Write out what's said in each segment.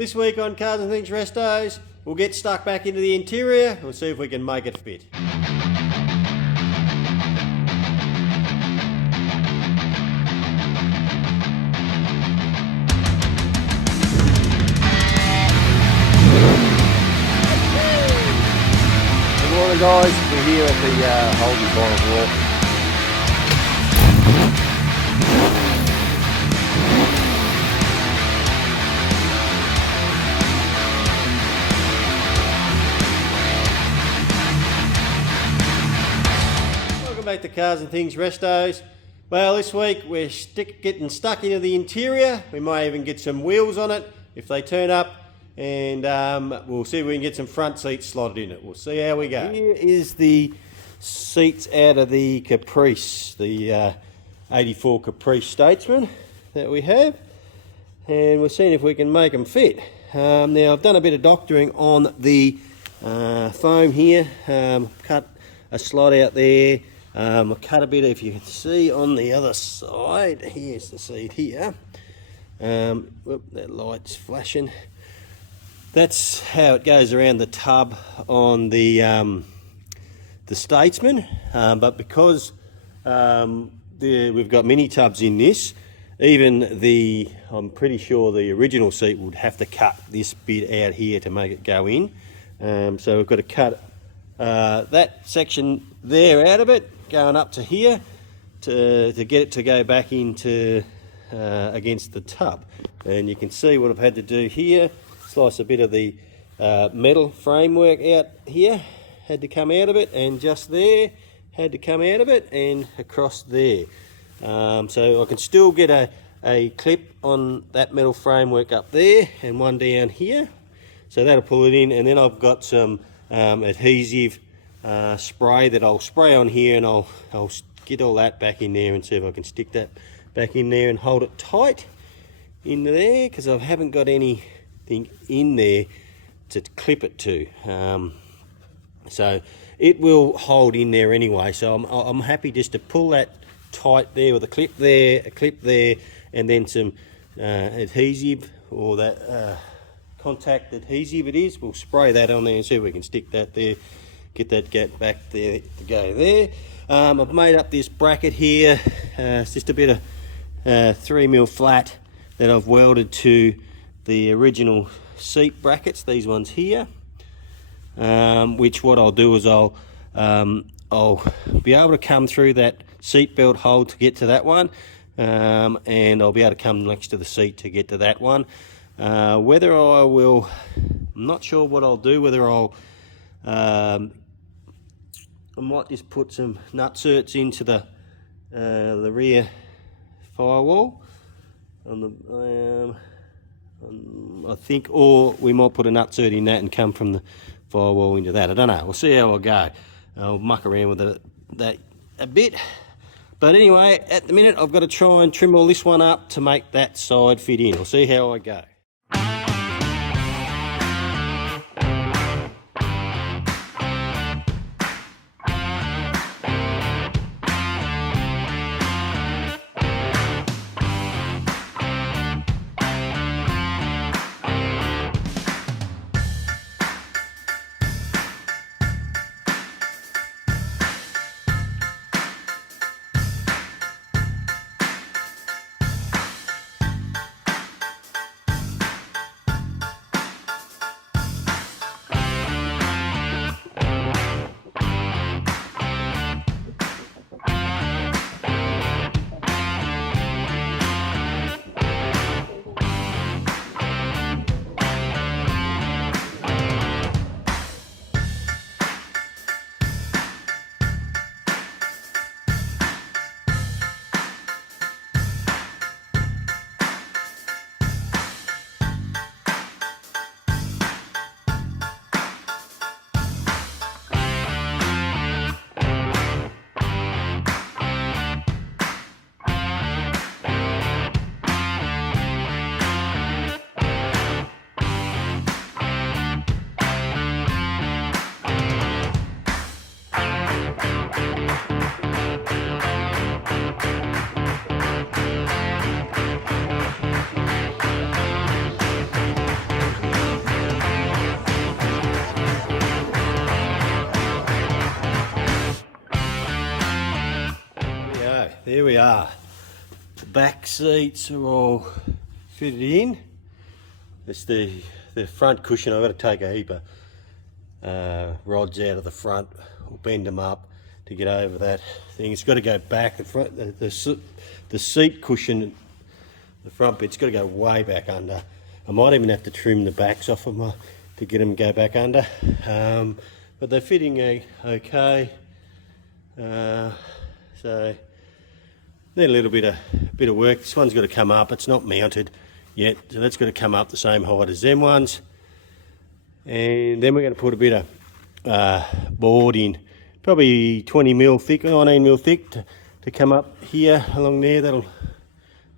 This week on Cars and Things Restos, we'll get stuck back into the interior. We'll see if we can make it fit. Good morning, guys. We're here at the Holden Bottom Walk. Welcome back to Cars and Things Restos. Well, this week we're getting stuck into the interior. We might even get some wheels on it if they turn up, and we'll see if we can get some front seats slotted in it. We'll see how we go. Here is the seats out of the Caprice, the 84 Caprice Statesman that we have, and we're seeing if we can make them fit. Now I've done a bit of doctoring on the foam here, cut a slot out there. I cut a bit, if you can see on the other side. Here's the seat here. Whoop, that light's flashing. That's how it goes around the tub on the Statesman, but because we've got mini tubs in this, even I'm pretty sure the original seat would have to cut this bit out here to make it go in. So we've got to cut that section there out of it, going up to here to get it to go back into against the tub. And you can see what I've had to do here. Slice a bit of the metal framework out here, had to come out of it, and just there had to come out of it and across there. So I can still get a clip on that metal framework up there and one down here, so that'll pull it in. And then I've got some adhesive spray that I'll spray on here, and I'll get all that back in there and see if I can stick that back in there and hold it tight in there, because I haven't got anything in there to clip it to. So it will hold in there anyway, so I'm happy just to pull that tight there with a clip there, and then some adhesive, or that contact adhesive it is. We'll spray that on there and see if we can stick that there, get that back there to go there. I've made up this bracket here. It's just a bit of 3mm flat that I've welded to the original seat brackets, these ones here. Which what I'll do is I'll be able to come through that seat belt hole to get to that one, and I'll be able to come next to the seat to get to that one. Whether I will, I'm not sure what I'll do, whether I might just put some nutserts into the rear firewall on the I think, or we might put a nutsert in that and come from the firewall into that. I don't know. We'll see how I go. I'll muck around with that a bit. But anyway, at the minute I've got to try and trim all this one up to make that side fit in. We'll see how I go. here we are. The back seats are all fitted in. It's the front cushion. I've got to take a heap of rods out of the front, or bend them up to get over that thing. It's got to go back. The front, the seat cushion, the front bit's got to go way back under. I might even have to trim the backs off of my to get them to go back under. But they're fitting okay. So need a little bit of work. This one's got to come up. It's not mounted yet, so that's got to come up the same height as them ones. And then we're going to put a bit of board in, probably 20 mil thick, 19 mil thick, to come up here along there. That'll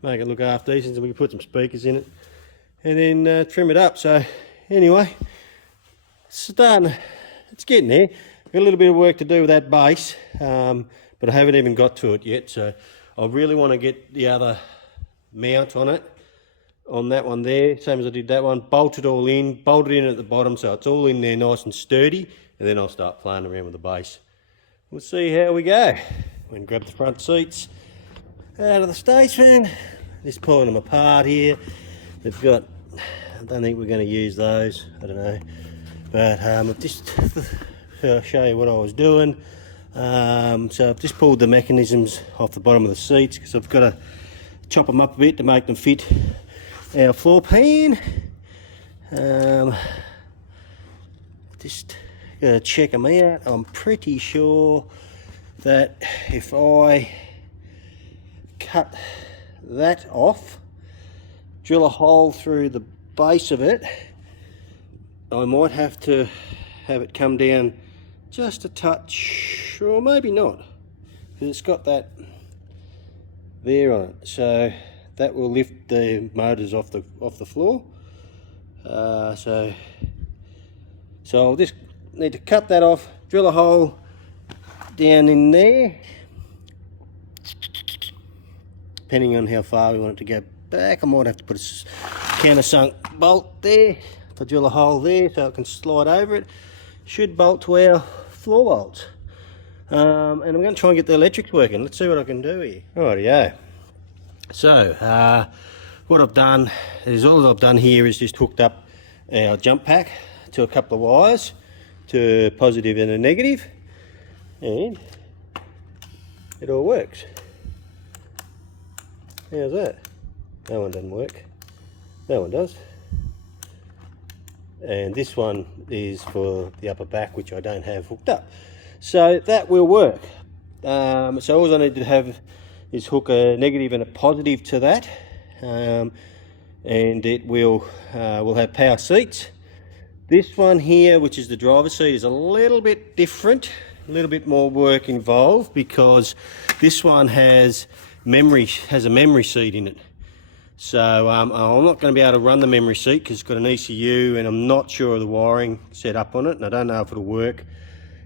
make it look half decent, so we can put some speakers in it and then trim it up. So anyway, it's getting there. Got a little bit of work to do with that base, but I haven't even got to it yet. So I really want to get the other mount on it, on that one there, same as I did that one. Bolt it all in, bolt it in at the bottom so it's all in there nice and sturdy, and then I'll start playing around with the base. We'll see how we go. We can grab the front seats out of the station, just pulling them apart here. They've got, I don't think we're going to use those, I don't know, but I've just show you what I was doing. So I've just pulled the mechanisms off the bottom of the seats because I've got to chop them up a bit to make them fit our floor pan. Just gotta check them out. I'm pretty sure that if I cut that off, drill a hole through the base of it, I might have to have it come down just a touch, or maybe not, because it's got that there on it, so that will lift the motors off the floor. So I'll just need to cut that off, drill a hole down in there, depending on how far we want it to go back. I might have to put a countersunk bolt there to drill a hole there so it can slide over it. Should bolt to our floor bolts. And I'm going to try and get the electrics working. Let's see what I can do here. Rightio. So what I've done is, all I've done here is just hooked up our jump pack to a couple of wires, to a positive and a negative, and it all works. How's that? That one doesn't work. That one does. And this one is for the upper back, which I don't have hooked up. So that will work. So all I need to have is hook a negative and a positive to that, and it will we'll have power seats. This one here, which is the driver's seat, is a little bit different, a little bit more work involved, because this one has a memory seat in it. So I'm not going to be able to run the memory seat because it's got an ECU, and I'm not sure of the wiring set up on it, and I don't know if it'll work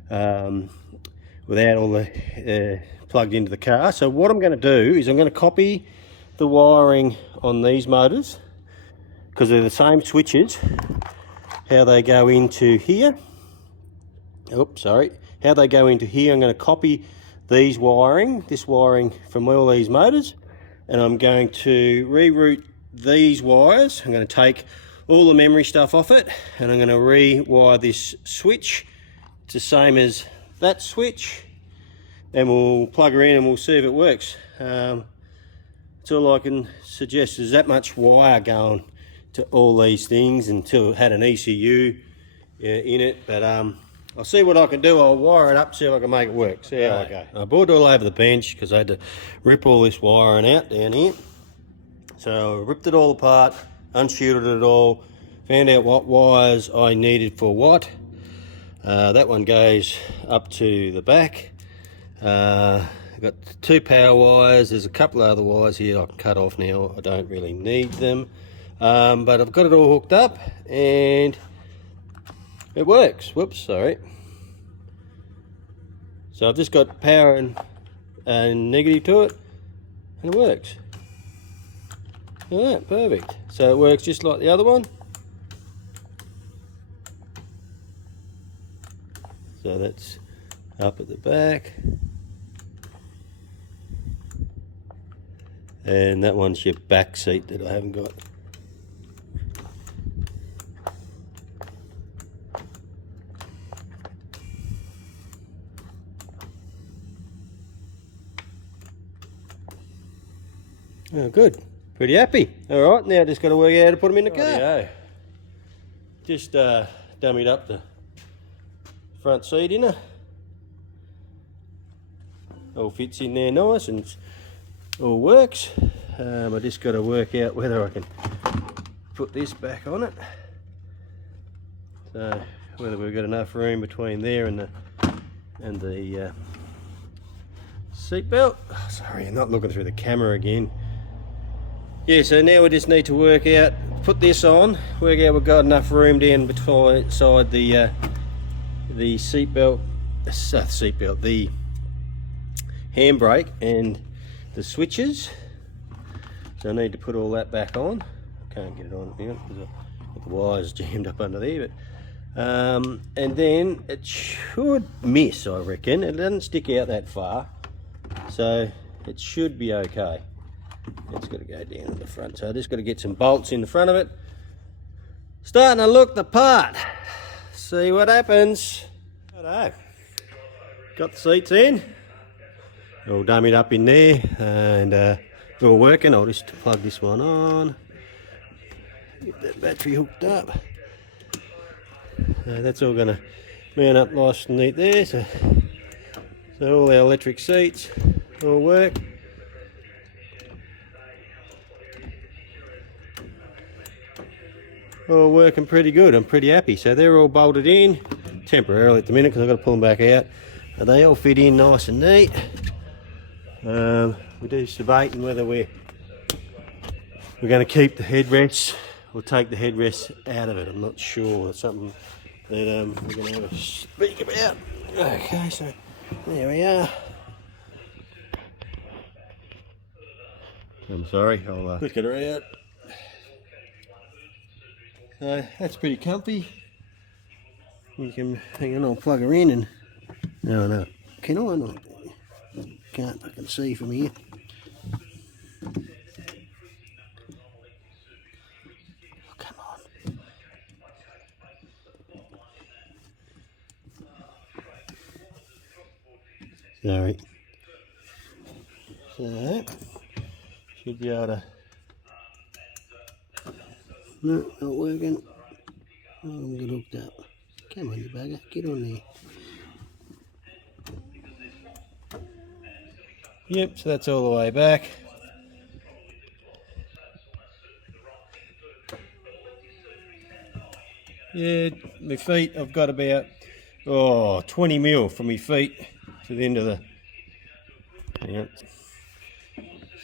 without all the plugged into the car. So what I'm going to do is I'm going to copy the wiring on these motors, because they're the same switches, how they go into here. Oops, sorry. How they go into here, I'm going to copy this wiring from all these motors, and I'm going to reroute these wires. I'm going to take all the memory stuff off it, and I'm going to rewire this switch. It's the same as that switch, and we'll plug her in and we'll see if it works. That's all I can suggest. There's that much wire going to all these things until it had an ECU in it, but I'll see what I can do. I'll wire it up, see if I can make it work, see how I go. I bored it all over the bench because I had to rip all this wiring out down here. So I ripped it all apart, unshielded it all, found out what wires I needed for what. That one goes up to the back. I've got 2 power wires. There's a couple of other wires here I can cut off now. I don't really need them. But I've got it all hooked up and it works. Whoops, sorry. So I've just got power and negative to it, and it works. Look at that, perfect. So it works just like the other one. So that's up at the back. and that one's your back seat that I haven't got. Oh, good. Pretty happy. All right, now just got to work out how to put them in the car. Rightio. Just dummied up the front seat in there. All fits in there nice and all works. I just got to work out whether I can put this back on it. So whether we've got enough room between there and the seat belt. Oh, sorry, I'm not looking through the camera again. Yeah, so now we just need to work out, put this on, work out we've got enough room down beside the seat belt, the handbrake and the switches. So I need to put all that back on. I can't get it on now because the wires jammed up under there. But and then it should miss, I reckon. It doesn't stick out that far, so it should be okay. It's got to go down to the front, so I just got to get some bolts in the front of it. Starting to look the part. See what happens. Righto. Got the seats in. All dummied up in there, and all working. I'll just plug this one on. Get that battery hooked up. So that's all going to mount up nice and neat there. So all our electric seats all work. All working pretty good. I'm pretty happy. So they're all bolted in temporarily at the minute because I've got to pull them back out. And they all fit in nice and neat. We're just debating whether we're going to keep the headrests or take the headrests out of it. I'm not sure. It's something that we're going to have a speak about. Okay, so there we are. I'm sorry. I'll look at her out. So that's pretty comfy. You can, hang on, I'll plug her in and, no, can I not? Can't fucking see from here. Oh, come on. Sorry. So, should be able to. No, not working. Oh, I'm get hooked up. Come on, you bugger. Get on there. Yep, so that's all the way back. Yeah, my feet, I've got about 20 mil from my feet to the end of the. Yeah.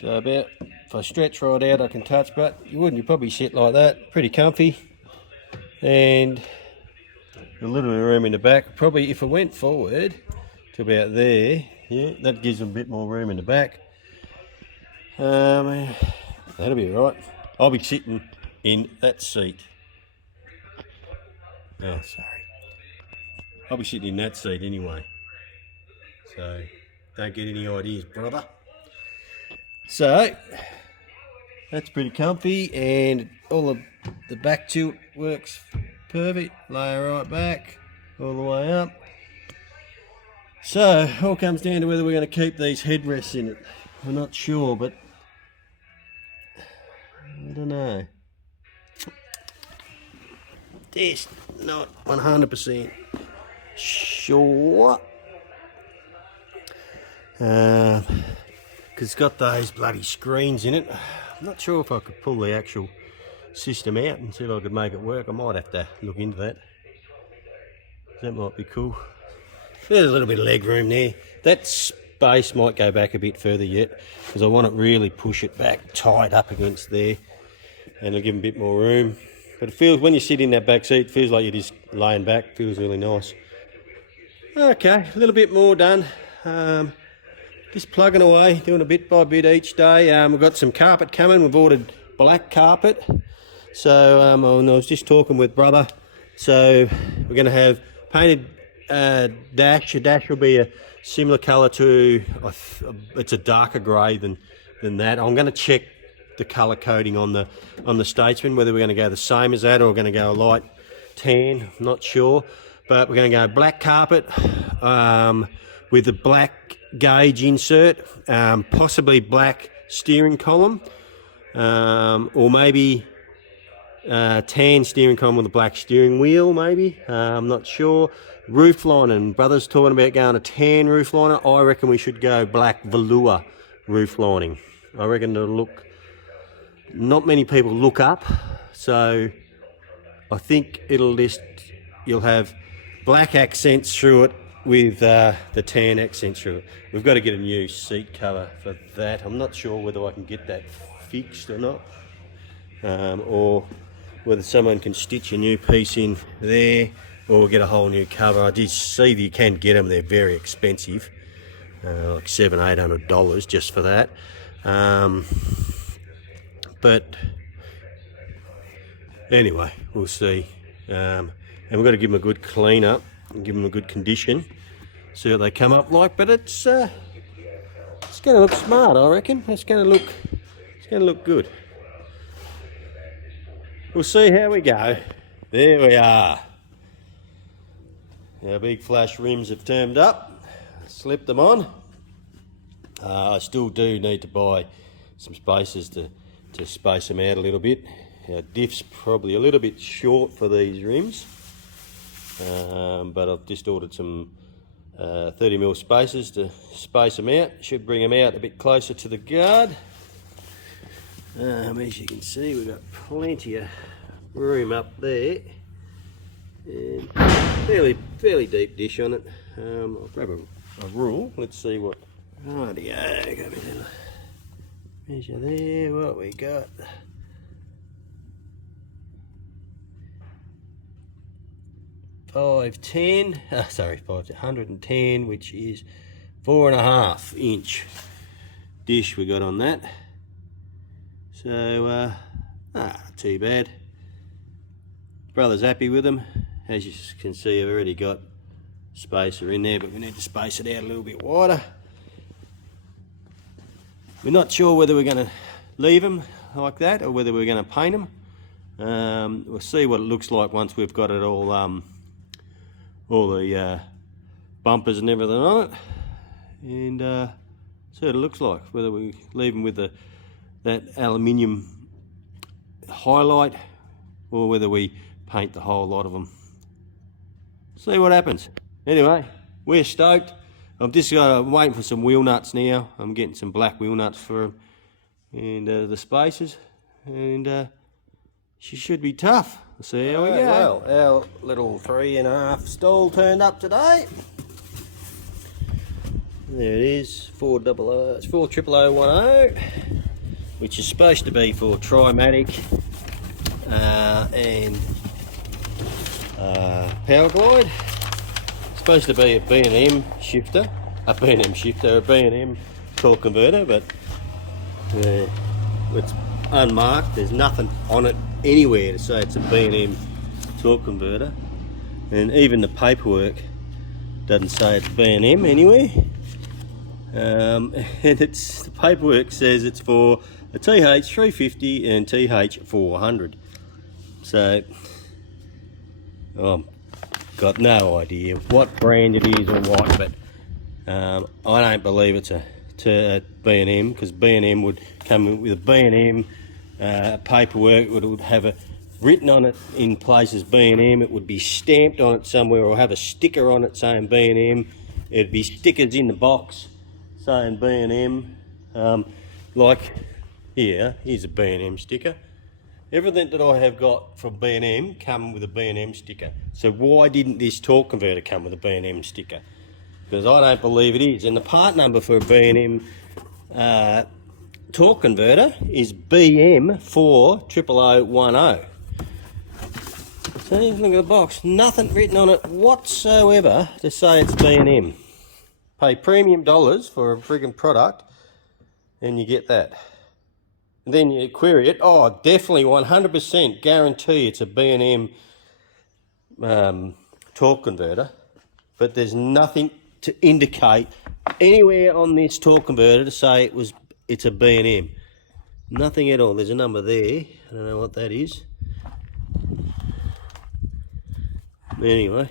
So about, if I stretch right out I can touch, but you wouldn't, you probably sit like that, pretty comfy. And a little bit of room in the back. Probably if I went forward to about there, yeah, that gives them a bit more room in the back. That'll be all right. I'll be sitting in that seat. Oh, sorry. I'll be sitting in that seat anyway. So don't get any ideas, brother. So that's pretty comfy, and all the back tilt works perfect. Lay right back all the way up. So it all comes down to whether we're going to keep these headrests in it. We're not sure, but I don't know. Just not 100% sure. Because it's got those bloody screens in it. I'm not sure if I could pull the actual system out and see if I could make it work. I might have to look into that. That might be cool. There's a little bit of leg room there. That space might go back a bit further yet because I want to really push it back tight up against there, and it'll give them a bit more room. But it feels, when you sit in that back seat, it feels like you're just laying back. Feels really nice. Okay, a little bit more done. Just plugging away, doing a bit by bit each day. We've got some carpet coming. We've ordered black carpet. So I was just talking with brother. So we're going to have painted dash. A dash will be a similar colour to, it's a darker grey than than that. I'm going to check the colour coding on the Statesman, whether we're going to go the same as that or we're going to go a light tan. I'm not sure, but we're going to go black carpet with a black gauge insert, possibly black steering column, or maybe tan steering column with a black steering wheel, maybe. I'm not sure. Roof lining. Brother's talking about going a tan roof liner. I reckon we should go black velour roof lining. I reckon it'll look... Not many people look up, so I think you'll have black accents through it with the tan accents through it. We've got to get a new seat cover for that. I'm not sure whether I can get that fixed or not, or whether someone can stitch a new piece in there, or we'll get a whole new cover. I did see that you can get them. They're very expensive, like $700-800 just for that. But anyway, we'll see. And we've got to give them a good clean up and give them a good condition. See what they come up like. But it's going to look smart, I reckon. It's going to look good. We'll see how we go. There we are. Our big flash rims have turned up. Slipped them on. I still do need to buy some spacers to space them out a little bit. Our diff's probably a little bit short for these rims, but I've just ordered some 30mm spacers to space them out. Should bring them out a bit closer to the guard. As you can see, we've got plenty of room up there, and fairly deep dish on it. I'll grab a rule. Let's see what. Rightio, go a bit in. Measure there, what we got. Sorry, 110, which is 4.5 inch dish we got on that. So, not too bad. Brother's happy with them. As you can see, I've already got spacer in there, but we need to space it out a little bit wider. We're not sure whether we're going to leave them like that or whether we're going to paint them. We'll see what it looks like once we've got it all the bumpers and everything on it, and see what it looks like. Whether we leave them with that aluminium highlight or whether we paint the whole lot of them. See what happens. Anyway, we're stoked. I'm just waiting for some wheel nuts now. I'm getting some black wheel nuts for them, and the spacers, and she should be tough. Let's see how we go. Well, our little 3.5 stall turned up today. There it is, 400, it's 400010, which is supposed to be for Trimatic and Power Glide. Supposed to be a B&M shifter, a B&M torque converter, but it's unmarked. There's nothing on it anywhere to say it's a B&M torque converter, and even the paperwork doesn't say it's B&M anywhere. And the paperwork says it's for a TH350 and TH400. So got no idea what brand it is or what, but I don't believe it's a B&M, because B&M would come with a B&M paperwork. It would have a written on it in places B&M. It would be stamped on it somewhere, or have a sticker on it saying B&M. It'd be stickers in the box saying B&M. Like here's a B&M sticker. Everything that I have got from B&M come with a B&M sticker. So why didn't this torque converter come with a B&M sticker? Because I don't believe it is. And the part number for a B&M torque converter is BM40010. See, look at the box. Nothing written on it whatsoever to say it's B&M. Pay premium dollars for a friggin' product and you get that. And then you query it. Oh, definitely 100% guarantee it's a B&M torque converter, but there's nothing to indicate anywhere on this torque converter to say it was it's a B&M. Nothing at all. There's a number there. I don't know what that is. Anyway,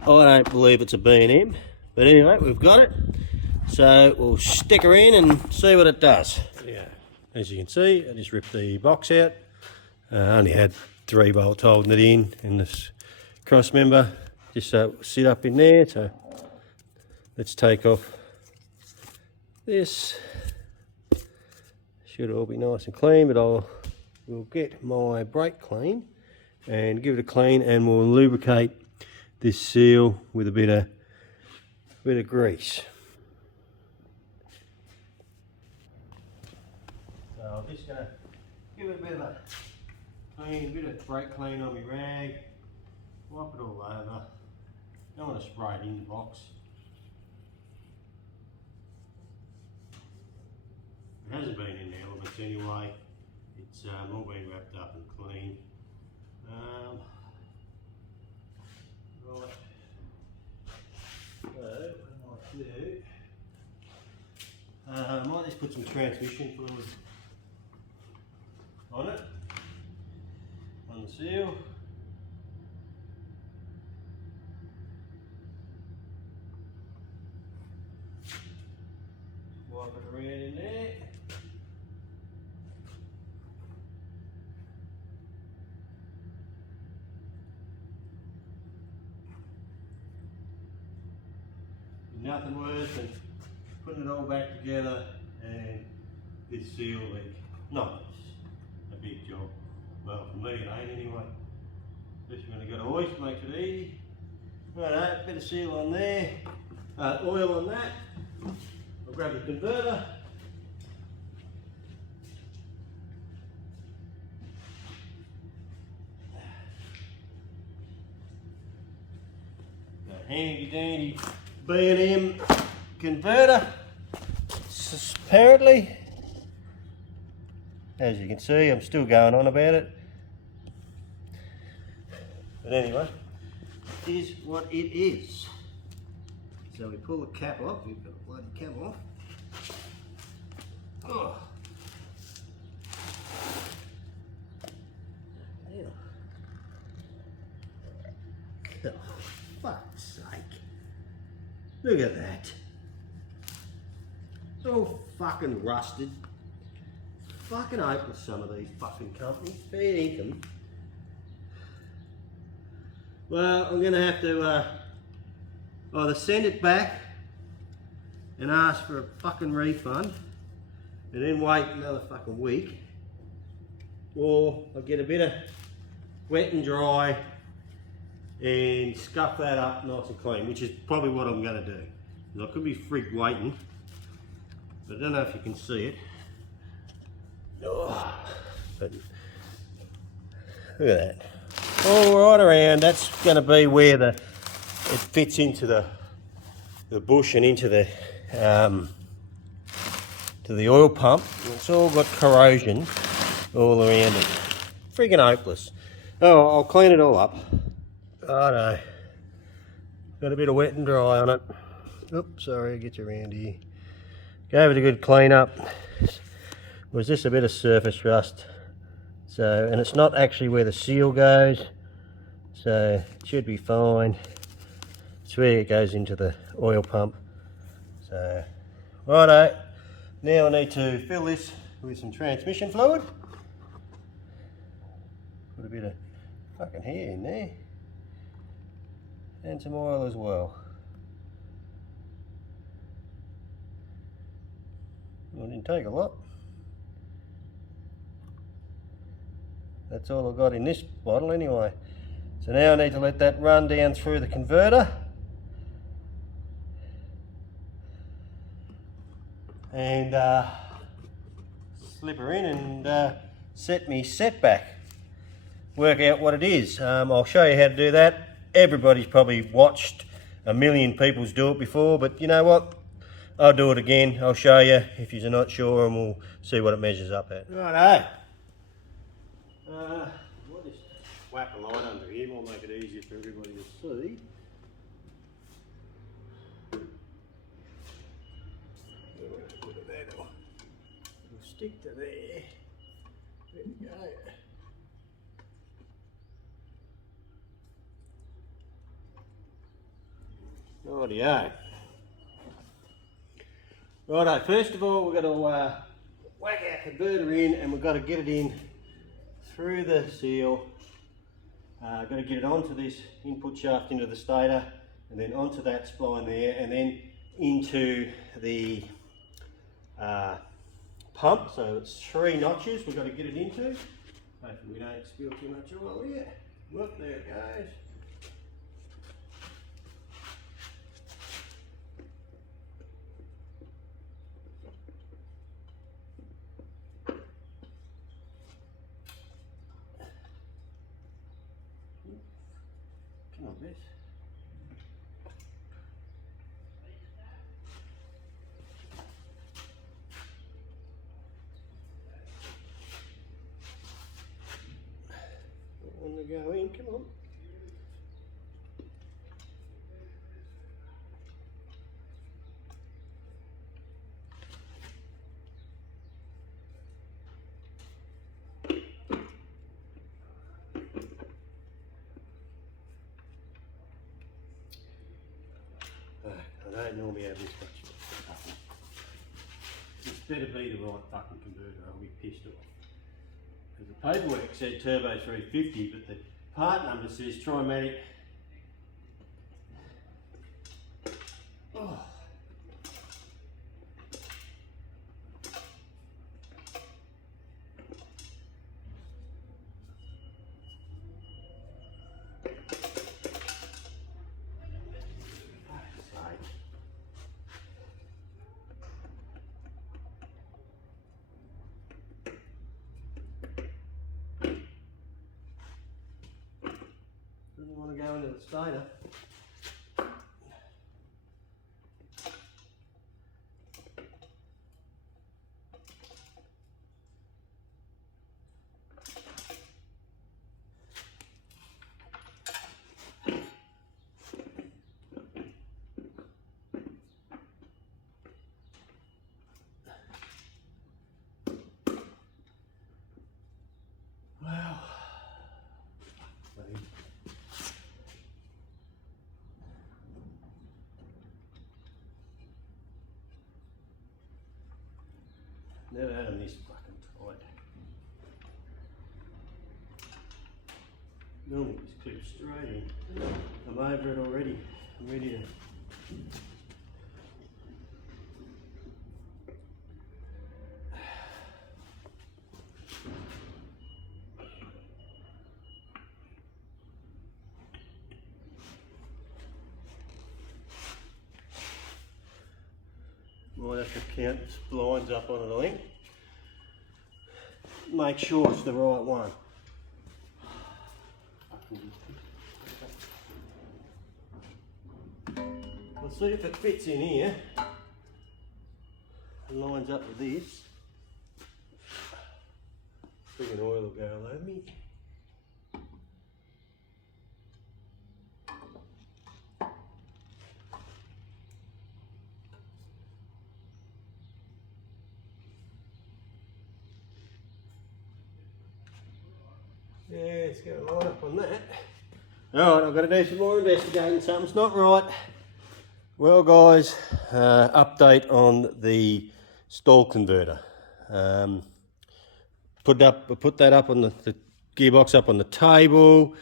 I don't believe it's a B&M. But anyway, we've got it. So we'll stick her in and see what it does. Yeah, as you can see, I just ripped the box out. I only had 3 bolts holding it in this cross member, just so it will sit up in there. So let's take off this. Should all be nice and clean, but we'll get my brake clean and give it a clean, and we'll lubricate this seal with a bit of grease. So I'm just going to give it a bit of a clean, bit of brake clean on my rag, wipe it all over. Don't want to spray it in the box. It hasn't been in the elements anyway. It's all been wrapped up and clean. Right. So what I might do, I might just put some transmission fluid on it, on the seal. Wipe it around in there. Nothing worse than putting it all back together and this seal leak. No, it's a big job. Well, for me it ain't anyway. Especially when you've got oil, makes it easy. Right, bit of seal on there, oil on that. I'll grab the converter. The handy dandy B&M converter. Apparently, as you can see, I'm still going on about it. But anyway, it is what it is. So we pull the cap off. We've got the bloody cap off. Oh. Oh, fuck's sake. Look at that. It's all fucking rusted. Fucking hopeless, some of these fucking companies. Fair income. Well, I'm gonna have to either send it back and ask for a fucking refund and then wait another fucking week, or I'll get a bit of wet and dry and scuff that up nice and clean, which is probably what I'm going to do. I could be frig waiting, but I don't know if you can see it. Oh, but look at that. All right around, that's going to be where it fits into the bush and into the to the oil pump. It's all got corrosion all around it. Friggin' hopeless. Oh, I'll clean it all up. Oh no, got a bit of wet and dry on it. Oops, sorry, I'll get you around here. Gave it a good clean up. Was just a bit of surface rust. So, and it's not actually where the seal goes, so it should be fine. It's where it goes into the oil pump. So, righto, now I need to fill this with some transmission fluid. Put a bit of fucking hair in there. And some oil as well. Well, it didn't take a lot. That's all I've got in this bottle anyway. So now I need to let that run down through the converter. And slip her in and set me setback. Work out what it is. I'll show you how to do that. Everybody's probably watched a million people's do it before, but you know what? I'll do it again. I'll show you if you're not sure, and we'll see what it measures up at. Righto. We'll just whack a line under here. We'll make it easier for everybody to see. stick to there. There we go. Rightio. Righto, first of all we've got to whack our converter in, and we've got to get it in through the seal. Got to get it onto this input shaft into the stator, and then onto that spline there, and then into the pump. So it's 3 notches we've got to get it into. Hopefully we don't spill too much oil here. Look, there it goes. Come on, Bess. Want to go in, come on. I don't normally have this much. This better be the right fucking converter, I'll be pissed off. Because the paperwork said turbo 350, but the part number says Trimatic. Oh. Doesn't want to go into the stator. Wow. Never had them this fucking tight. Normally just clip straight in. I'm over it already. I'm ready to. Might have to count the splines up on it, I think. Make sure it's the right one. We'll see if it fits in here and lines up with this. Friggin' oil will go all over me. Yeah, it's going to line up on that. Alright, I've got to do some more investigating. Something's not right. Well guys, update on the stall converter. Put that up on the gearbox up on the table,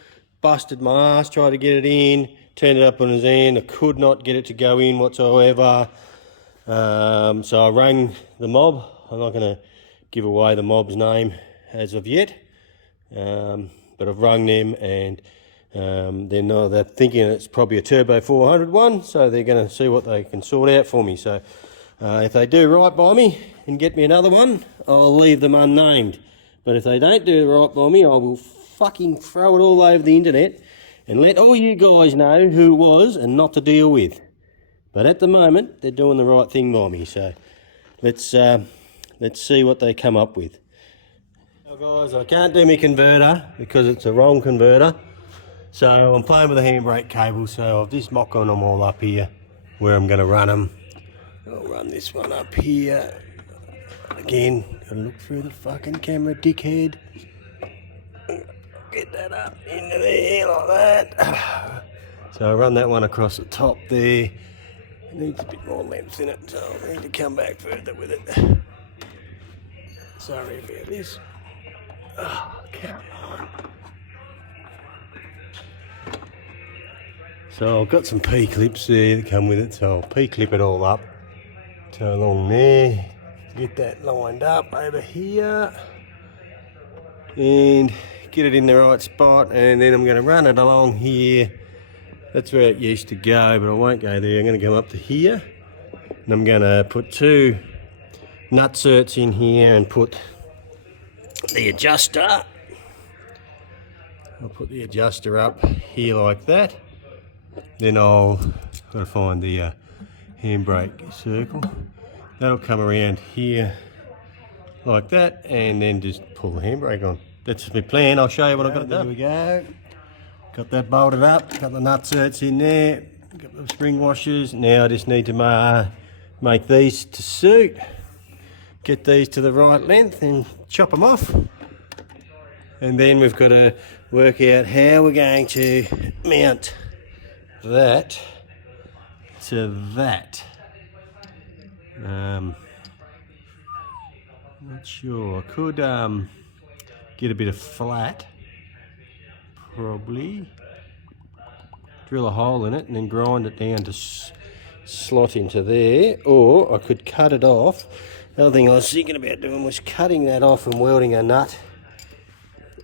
busted my ass, tried to get it in, turned it up on his end. I could not get it to go in whatsoever. So I rang the mob. I'm not going to give away the mob's name as of yet. But I've rung them, and they're thinking it's probably a Turbo 400 one, so they're going to see what they can sort out for me. So if they do right by me and get me another one, I'll leave them unnamed. But if they don't do right by me, I will fucking throw it all over the internet and let all you guys know who it was and not to deal with. But at the moment, they're doing the right thing by me, so let's see what they come up with. Now guys, I can't do my converter because it's a wrong converter. So I'm playing with a handbrake cable, so I've just mock on them all up here where I'm going to run them. I'll run this one up here. Again, Gotta look through the fucking camera, dickhead. Get that up into there like that. So I run that one across the top there. It needs a bit more length in it, so I need to come back further with it. Sorry about this. Oh, come on. So I've got some P-clips there that come with it, so I'll P-clip it all up to along there. Get that lined up over here. And get it in the right spot, and then I'm going to run it along here. That's where it used to go, but I won't go there. I'm going to come up to here, and I'm going to put 2 nutserts in here and put the adjuster. I'll put the adjuster up here like that. Then I'll gotta find the handbrake circle. That'll come around here like that, and then just pull the handbrake on. That's my plan. I'll show you what I've got done. There we go. Got that bolted up. Got the nutserts in there. Got the spring washers. Now I just need to make these to suit. Get these to the right length and chop them off. And then we've got to work out how we're going to mount that to that. Not sure. I could get a bit of flat, probably. Drill a hole in it and then grind it down to slot into there, or I could cut it off. The other thing I was thinking about doing was cutting that off and welding a nut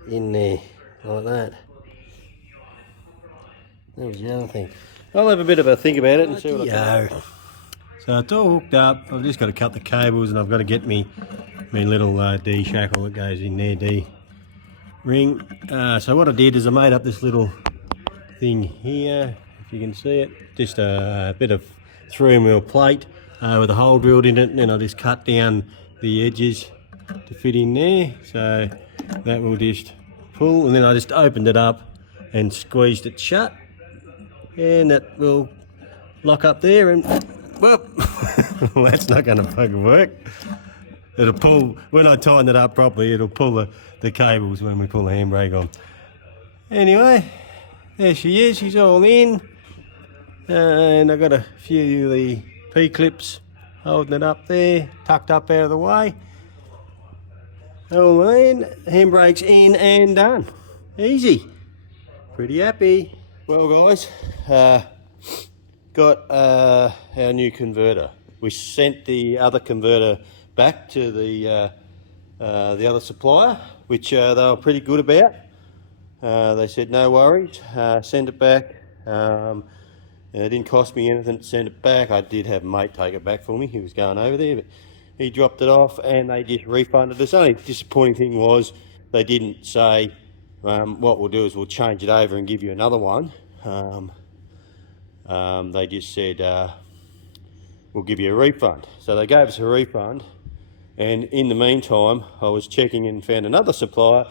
in there, like that. That was the other thing. I'll have a bit of a think about it and see what I can do. So it's all hooked up. I've just got to cut the cables, and I've got to get me little D shackle that goes in there, D ring. So what I did is I made up this little thing here, if you can see it. Just a bit of 3mm plate with a hole drilled in it, and then I just cut down the edges to fit in there. So that will just pull, and then I just opened it up and squeezed it shut, and that will lock up there, and well, that's not going to fucking work. It'll pull, when I tighten it up properly, it'll pull the cables when we pull the handbrake on. Anyway, there she is, she's all in, and I've got a few of the P-clips holding it up there, tucked up out of the way. All in, handbrake's in and done. Easy. Pretty happy. Well guys, got our new converter. We sent the other converter back to the other supplier, which they were pretty good about. They said no worries, send it back. It didn't cost me anything to send it back. I did have a mate take it back for me. He was going over there, but he dropped it off and they just refunded us. The only disappointing thing was they didn't say, what we'll do is we'll change it over and give you another one. They just said, we'll give you a refund. So they gave us a refund, and in the meantime I was checking and found another supplier,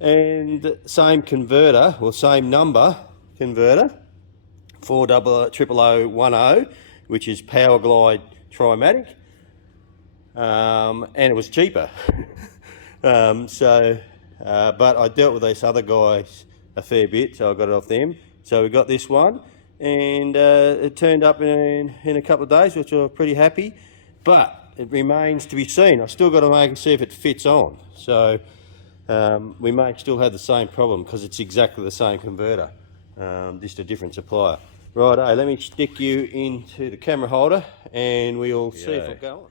and same converter, or same number converter, 400010, which is Powerglide Trimatic, and it was cheaper. But I dealt with these other guys a fair bit, so I got it off them. So we got this one, and it turned up in a couple of days, which I'm pretty happy. But it remains to be seen. I still got to see if it fits on. So we may still have the same problem because it's exactly the same converter, just a different supplier. Right, let me stick you into the camera holder, and we'll see if it'll go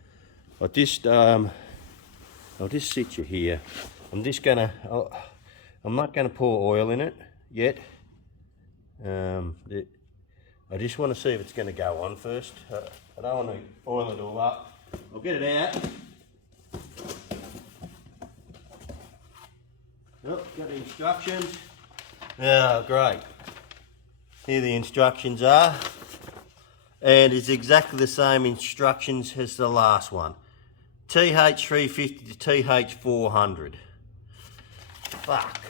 on. I'll just sit you here. I'm not gonna pour oil in it yet. I just want to see if it's going to go on first. I don't want to oil it all up. I'll get it out. Oh, got the instructions. Oh, great. Here the instructions are. And it's exactly the same instructions as the last one. TH350 to TH400. Fuck.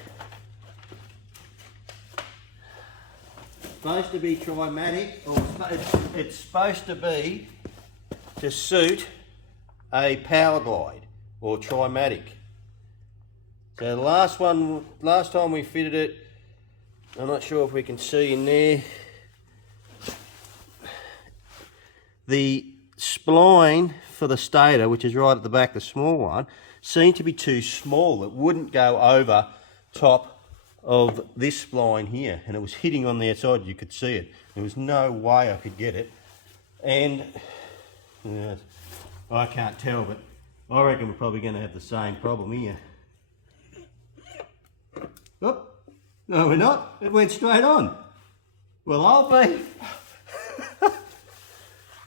Supposed to be Trimatic, or it's supposed to be to suit a Powerglide. or Trimatic. So the last time we fitted it, I'm not sure if we can see in there, the spline for the stator, which is right at the back, the small one, seemed to be too small. It wouldn't go over top of this spline here, and it was hitting on the outside. You could see it. There was no way I could get it, and I can't tell, but I reckon we're probably going to have the same problem here. Oh, no, we're not. It went straight on. Well, I'll be.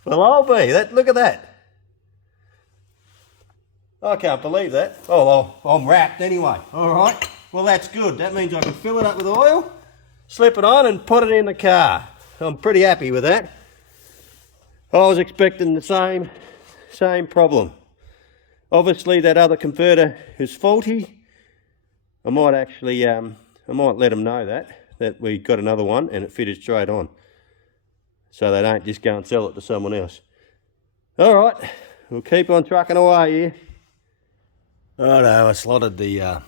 Well, I'll be. Look at that. I can't believe that. Oh, well, I'm wrapped anyway. All right. Well, that's good. That means I can fill it up with oil, slip it on, and put it in the car. I'm pretty happy with that. I was expecting the same problem. Obviously, that other converter is faulty. I might actually, I might let them know that we got another one and it fitted straight on, so they don't just go and sell it to someone else. All right, we'll keep on trucking away here. Righto, I slotted the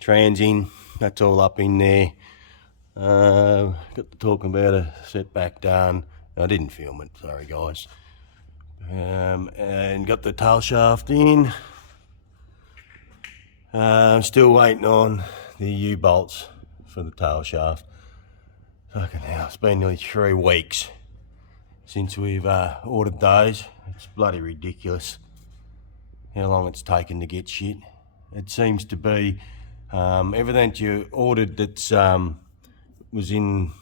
trans in. That's all up in there. Got the torque converter set back done. I didn't film it, sorry guys. And got the tail shaft in. I'm still waiting on the U-bolts for the tail shaft. Fucking hell, it's been nearly 3 weeks since we've ordered those. It's bloody ridiculous how long it's taken to get shit. It seems to be everything that you ordered that's was in,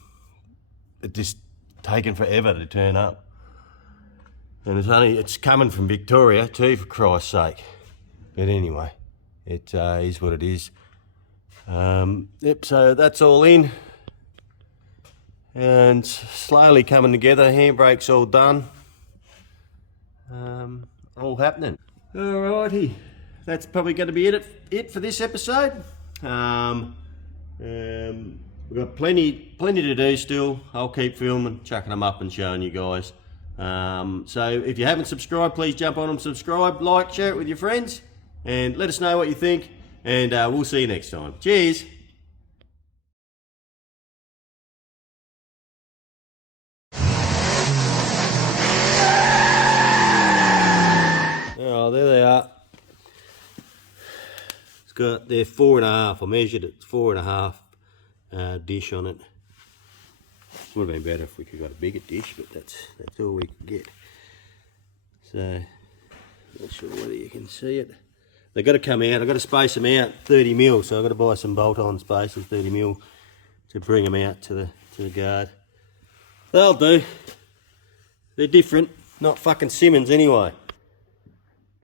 it just taken forever to turn up. And it's coming from Victoria too, for Christ's sake. But anyway, it is what it is. Yep, so that's all in. And slowly coming together, handbrake's all done. All happening. Alrighty, that's probably going to be it for this episode. We've got plenty to do still. I'll keep filming, chucking them up and showing you guys. So if you haven't subscribed, please jump on and subscribe, like, share it with your friends, and let us know what you think, and we'll see you next time. Cheers. Oh, there they are. It's got, they're 4.5. I measured it, 4.5 dish on it. Would have been better if we could have got a bigger dish, but that's all we could get. So, not sure whether you can see it. They've got to come out. I've got to space them out 30 mil, so I've got to buy some bolt-on spacers, 30 mil, to bring them out to the guard. They'll do. They're different, not fucking Simmons anyway.